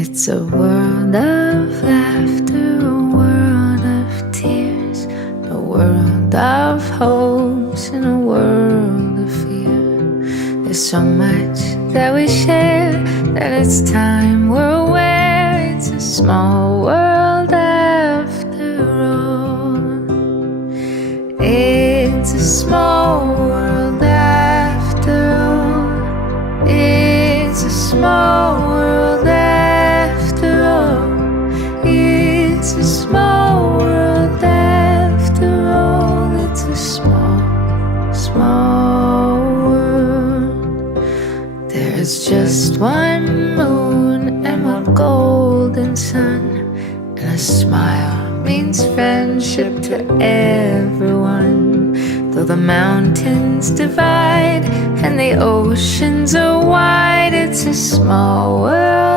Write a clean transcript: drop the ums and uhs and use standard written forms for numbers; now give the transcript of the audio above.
It's a world of laughter, a world of tears, a world of hopes and a world of fear. There's so much that we share that it's time we're aware. It's a small world after all. It's a small world after all. It's a small world after all. It's a small world after all. It's a small, small world. There's just one moon and one golden sun, and a smile means friendship to everyone. Though the mountains divide and the oceans are wide, it's a small world